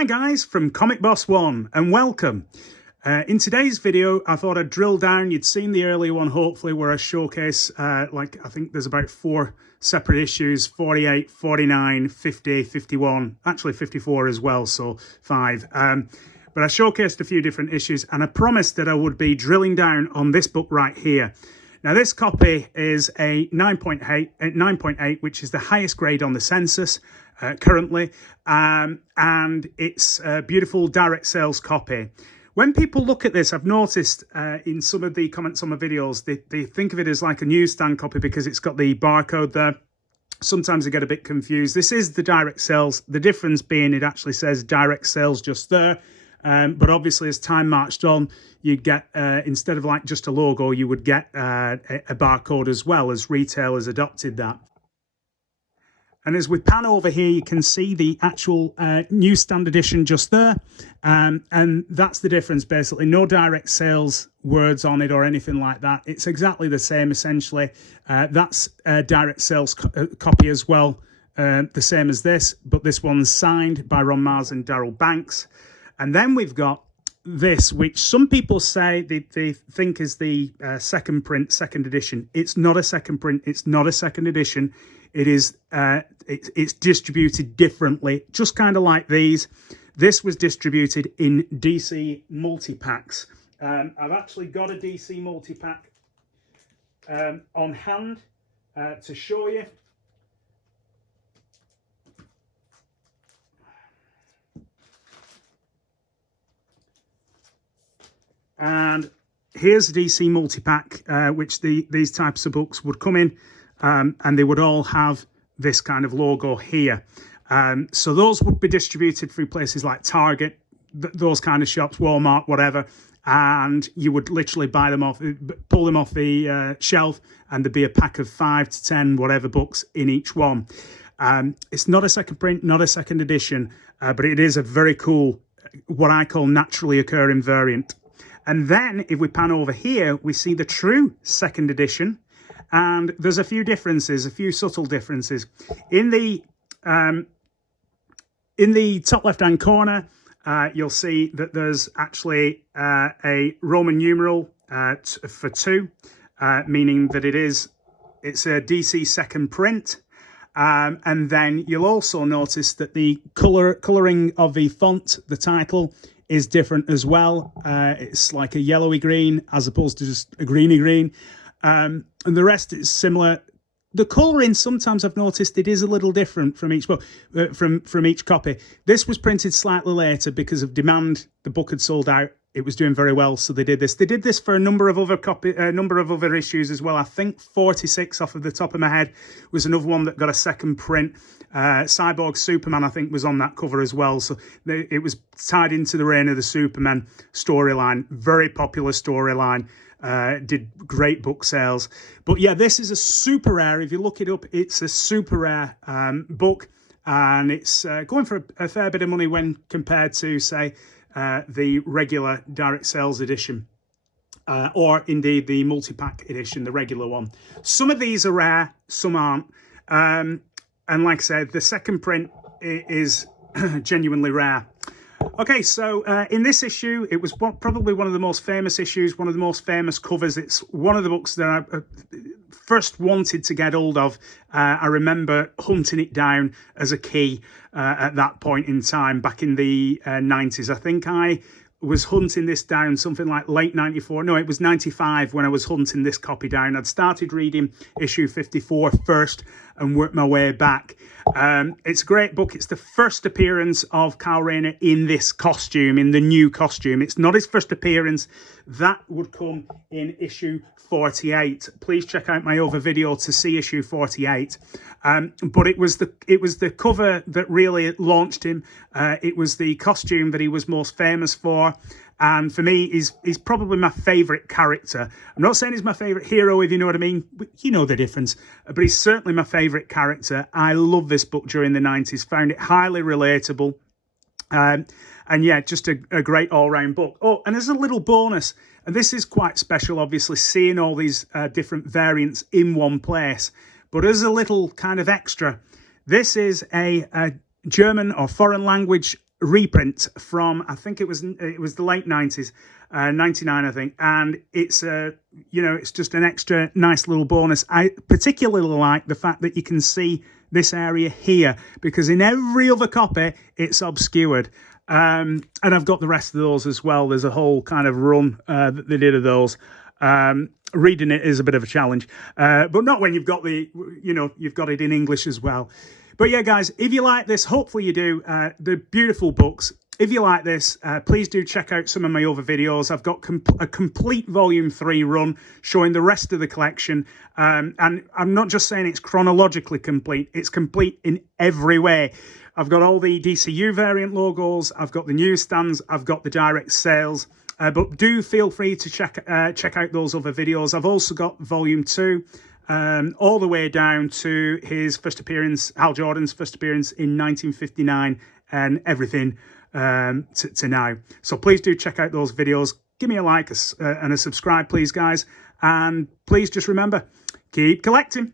Hi guys from Comic Boss 1 and welcome. In today's video I thought I'd drill down. You'd seen the earlier one hopefully where I showcase I think there's about 4 separate issues, 48, 49, 50, 51, actually 54 as well, so 5. But I showcased a few different issues and I promised that I would be drilling down on this book right here. Now this copy is a 9.8, which is the highest grade on the census currently, and it's a beautiful direct sales copy. When people look at this, I've noticed in some of the comments on my videos, they think of it as like a newsstand copy because it's got the barcode there. Sometimes I get a bit confused. This is the direct sales, the difference being it actually says direct sales just there. But obviously as time marched on, you'd get, instead of like just a logo, you would get a barcode as well, as retailers adopted that. And as we pan over here, you can see the actual newsstand edition just there. And that's the difference, basically. No direct sales words on it or anything like that. It's exactly the same, essentially. That's a direct sales copy as well, the same as this. But this one's signed by Ron Mars and Darryl Banks. And then we've got this, which some people say they think is the second print, second edition. It's not a second print. It's not a second edition. It is, it's distributed differently, just kind of like these. This was distributed in DC multi-packs. I've actually got a DC multi-pack on hand to show you. And here's a DC multi-pack, which these types of books would come in. And they would all have this kind of logo here. So those would be distributed through places like Target, those kind of shops, Walmart, whatever. And you would literally buy them off, pull them off the shelf, and there'd be a pack of 5 to 10 whatever books in each one. It's not a second print, not a second edition, but it is a very cool, what I call naturally occurring variant. And then if we pan over here, we see the true second edition. And there's a few differences, a few subtle differences. In the top left-hand corner, you'll see that there's actually a Roman numeral for 2, meaning that it's a DC second print. And then you'll also notice that the colouring of the font, the title, is different as well. It's like a yellowy green as opposed to just a greeny green. And the rest is similar. The colouring, sometimes I've noticed it is a little different from each book, from each copy. This was printed slightly later because of demand. The book had sold out. It was doing very well, so they did this. They did this for a number of other issues as well. I think 46 off of the top of my head was another one that got a second print. Cyborg Superman, I think, was on that cover as well. So it was tied into the Reign of the Superman storyline. Very popular storyline. Did great book sales. But yeah, this is a super rare. If you look it up, it's a super rare book, and it's going for a fair bit of money when compared to, say, the regular direct sales edition, or indeed the multi-pack edition, the regular one. Some of these are rare, some aren't, and like I said, the second print is genuinely rare. Okay, so in this issue, it was probably one of the most famous issues, one of the most famous covers. It's one of the books that I first wanted to get hold of. I remember hunting it down as a key at that point in time, back in the 90s. I think I was hunting this down something like late 94. No, it was 95 when I was hunting this copy down. I'd started reading issue 54 first and worked my way back. It's a great book. It's the first appearance of Kyle Rayner in this costume, in the new costume. It's not his first appearance. That would come in issue 48. Please check out my other video to see issue 48. But it was the cover that really launched him. It was the costume that he was most famous for. And for me, he's probably my favourite character. I'm not saying he's my favourite hero, if you know what I mean. You know the difference. But he's certainly my favourite character. I love this book during the 90s. Found it highly relatable. And yeah, just a great all-round book. Oh, and as a little bonus, and this is quite special, obviously, seeing all these different variants in one place. But as a little kind of extra, this is a German or foreign language reprint from, I think it was the late 90s, 99 I think, and it's it's just an extra nice little bonus. I particularly like the fact that you can see this area here, because in every other copy it's obscured. And I've got the rest of those as well. There's a whole kind of run that they did of those. Reading it is a bit of a challenge, but not when you've got you've got it in English as well. But yeah, guys, if you like this, hopefully you do, they're beautiful books. If you like this, please do check out some of my other videos. I've got a complete volume 3 run showing the rest of the collection. And I'm not just saying it's chronologically complete, it's complete in every way. I've got all the DCU variant logos, I've got the newsstands, I've got the direct sales. But do feel free to check out those other videos. I've also got volume 2. All the way down to his first appearance, Hal Jordan's first appearance in 1959, and everything to now. So please do check out those videos. Give me a like and a subscribe, please, guys. And please just remember, keep collecting.